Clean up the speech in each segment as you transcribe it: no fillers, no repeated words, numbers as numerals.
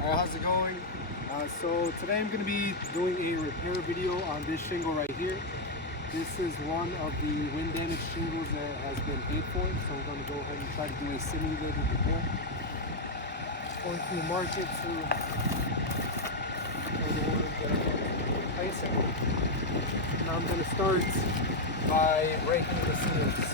Alright, how's it going? So today I'm going to be doing a repair video on this shingle right here. This is one of the wind damaged shingles that has been paid for, so I'm going to go ahead and try to do a simulated repair. Going to mark it to the ones that I'm going to be replacing. Now I'm going to start by breaking the seals.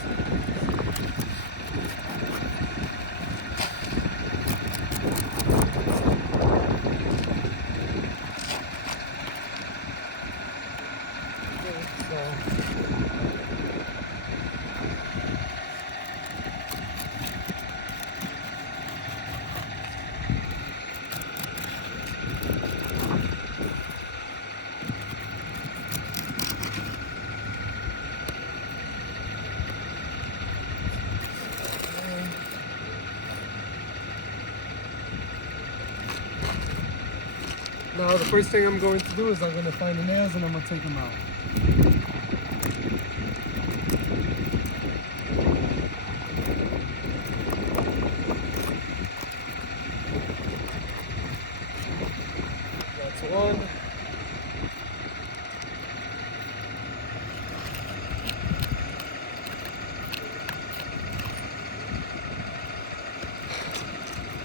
Now the first thing I'm going to do is I'm going to find the nails and I'm going to take them out. That's one.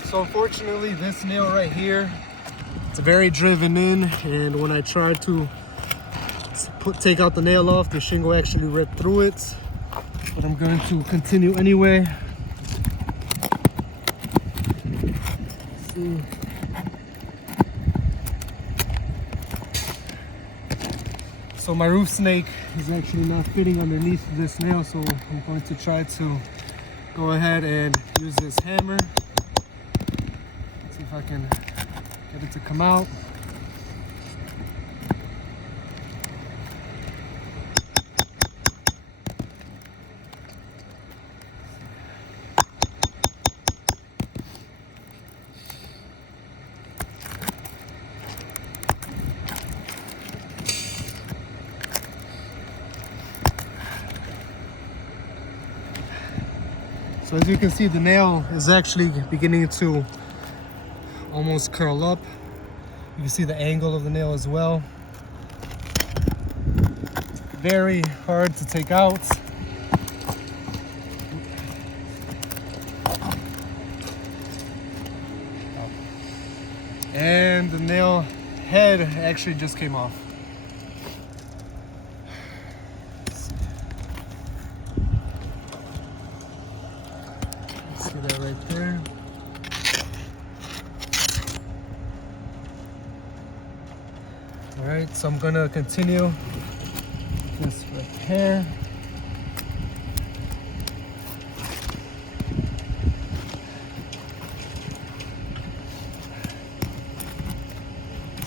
So unfortunately this nail right here, it's very driven in, and when I tried to take out the nail off, the shingle actually ripped through it. But I'm going to continue anyway. Let's see. So my roof snake is actually not fitting underneath this nail, so I'm going to try to go ahead and use this hammer. See if I can get it to come out. So as you can see, the nail is actually beginning to almost curl up. You can see the angle of the nail as well. Very hard to take out. And the nail head actually just came off. See that right there. All right, so I'm gonna continue this repair.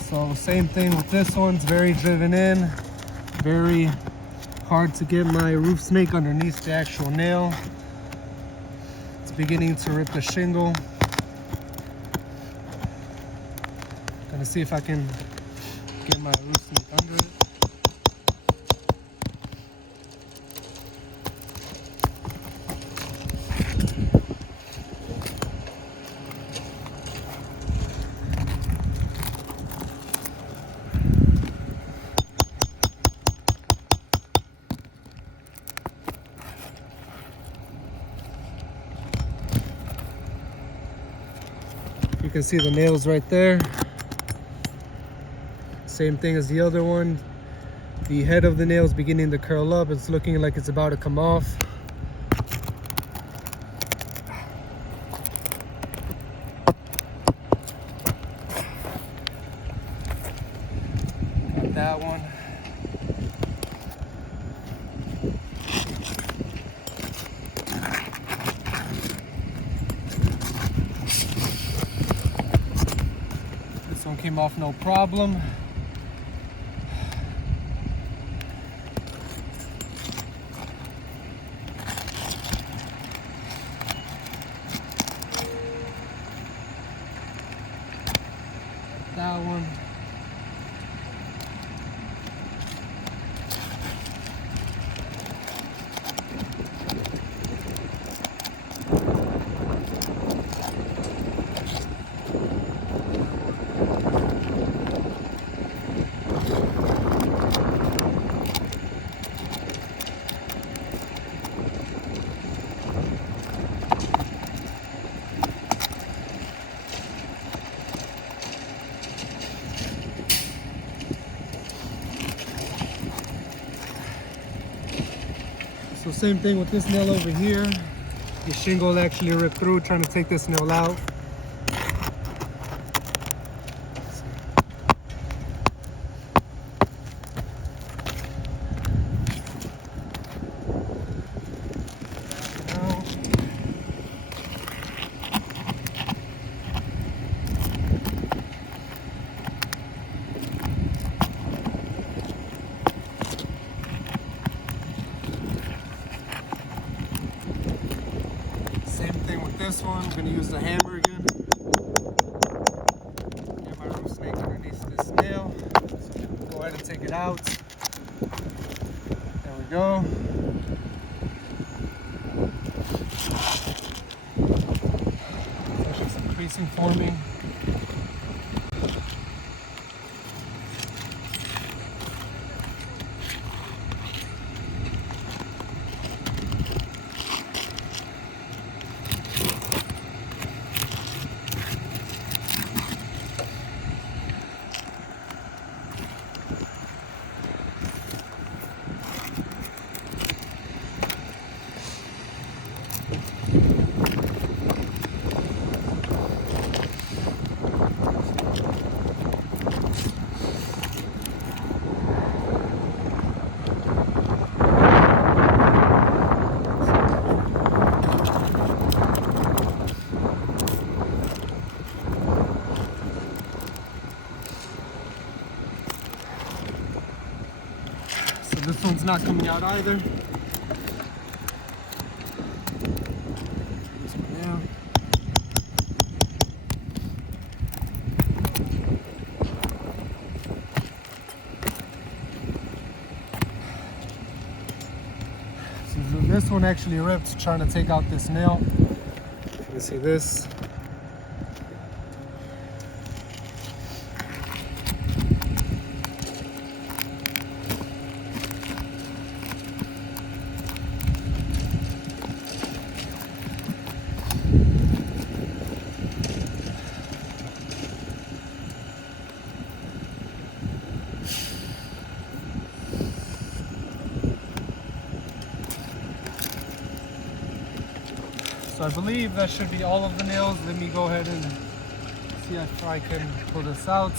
So same thing with this one, it's very driven in, very hard to get my roof snake underneath the actual nail. It's beginning to rip the shingle. Gonna see if I can get my roof snake under it. You can see the nails right there. Same thing as the other one. The head of the nail is beginning to curl up. It's looking like it's about to come off. Got that one. This one came off no problem. That one. same thing with this nail over here. The shingle actually ripped through trying to take this nail out. This one, I'm going to use the hammer again. Get my roof snake underneath this nail. So go ahead and take it out. There we go. There's just some creasing forming. This one's not coming out either. This one down. So this one actually ripped trying to take out this nail. You can see this. So I believe that should be all of the nails. Let me go ahead and see if I can pull this out.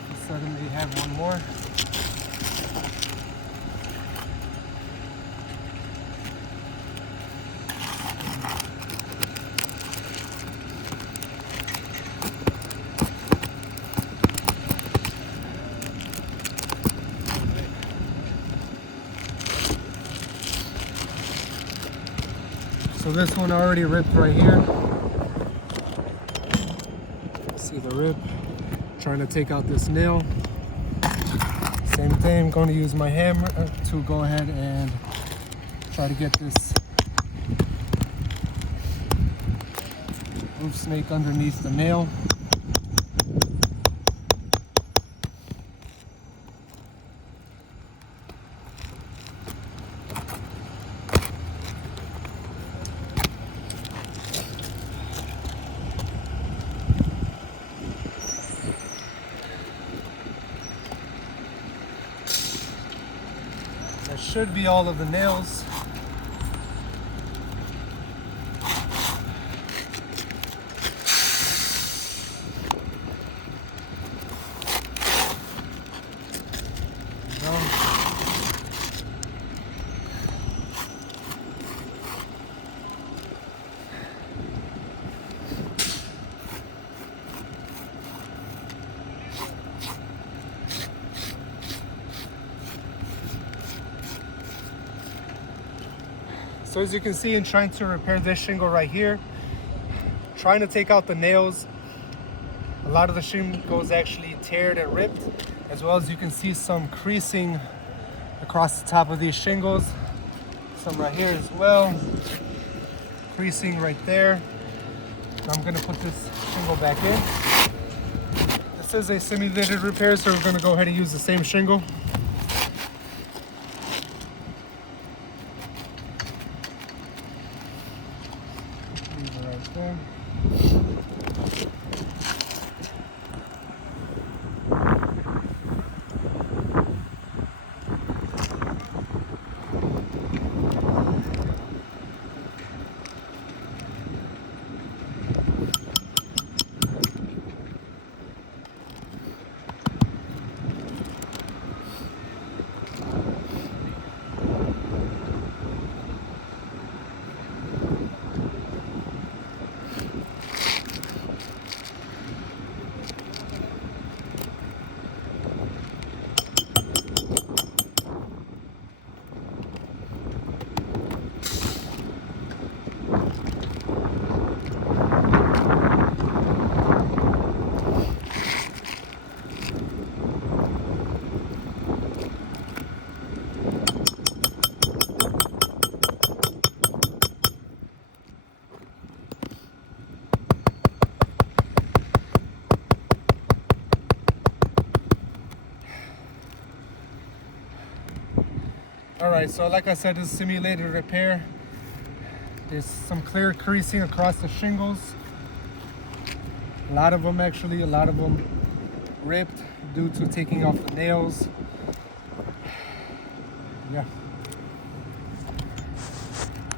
I suddenly have one more. So this one already ripped right here. See the rip? Trying to take out this nail. Same thing, I'm going to use my hammer to go ahead and try to get this roof snake underneath the nail. That should be all of the nails. So as you can see, in trying to repair this shingle right here, trying to take out the nails, a lot of the shingle is actually teared and ripped, as well as you can see some creasing across the top of these shingles. Some right here as well, creasing right there. Now I'm gonna put this shingle back in. This is a simulated repair, so we're gonna go ahead and use the same shingle. There. All right, so like I said, this is simulated repair. There's some clear creasing across the shingles. A lot of them ripped due to taking off the nails. Yeah.